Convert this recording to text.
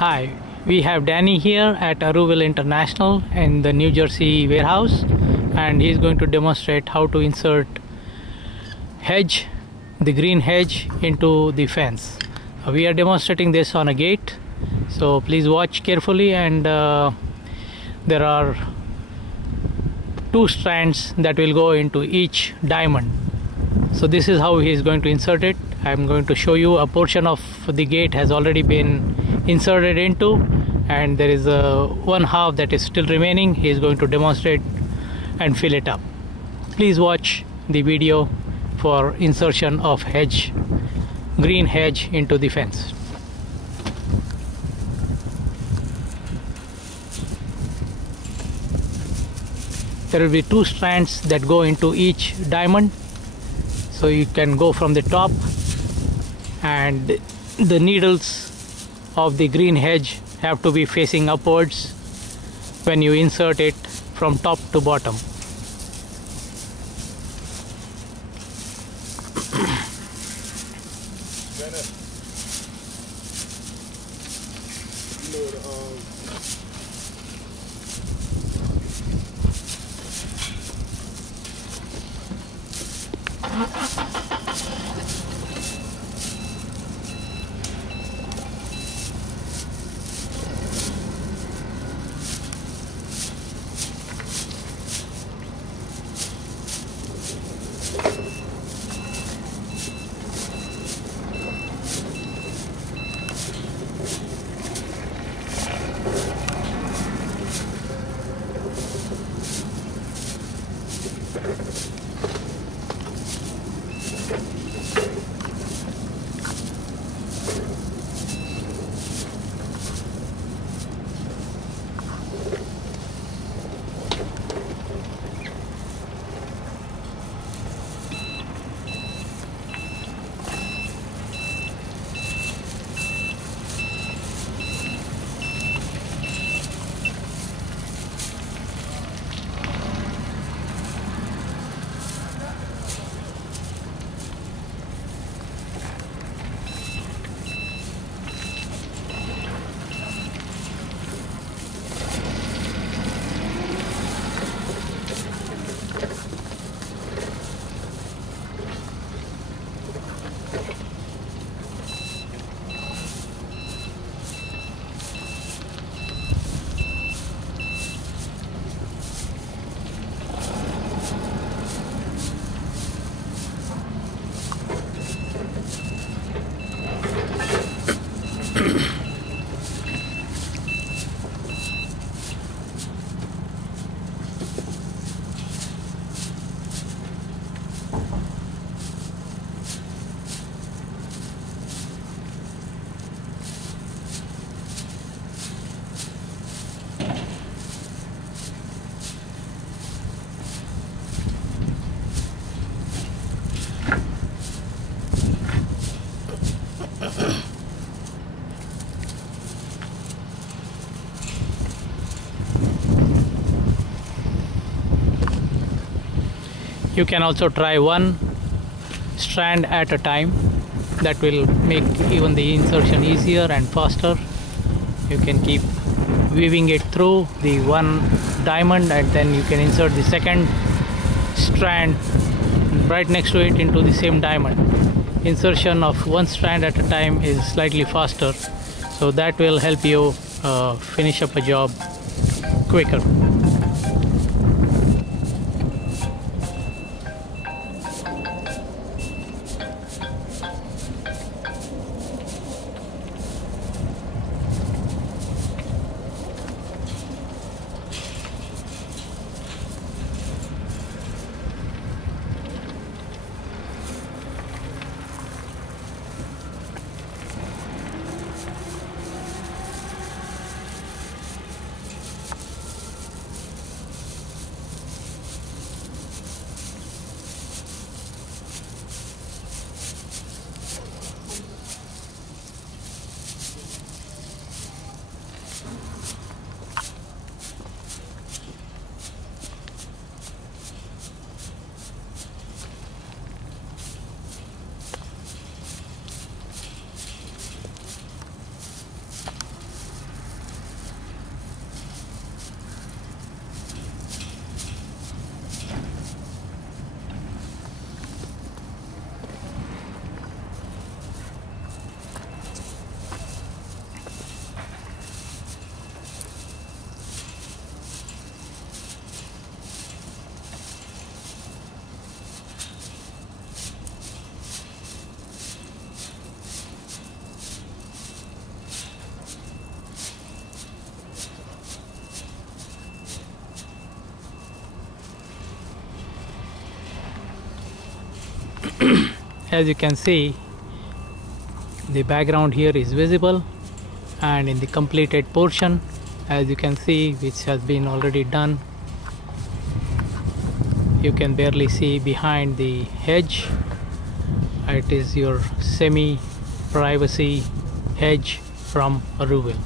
Hi, we have Danny here at Aruvil International in the New Jersey warehouse, and he is going to demonstrate how to insert the green hedge into the fence. We are demonstrating this on a gate, so please watch carefully. And there are two strands that will go into each diamond. So this is how he is going to insert it. I am going to show you a portion of the gate has already been inserted into, and there is a one half that is still remaining. He is going to demonstrate and fill it up. Please watch the video for insertion of green hedge into the fence. There will be two strands that go into each diamond, so you can go from the top, and the needles of the green hedge have to be facing upwards when you insert it from top to bottom. You can also try one strand at a time. That will make even the insertion easier and faster. You can keep weaving it through the one diamond, and then you can insert the second strand right next to it into the same diamond. Insertion of one strand at a time is slightly faster, so that will help you finish up a job quicker. as you can see, the background here is visible, and in the completed portion, as you can see, which has been already done, you can barely see behind the hedge. It is your semi privacy hedge from Aruvil.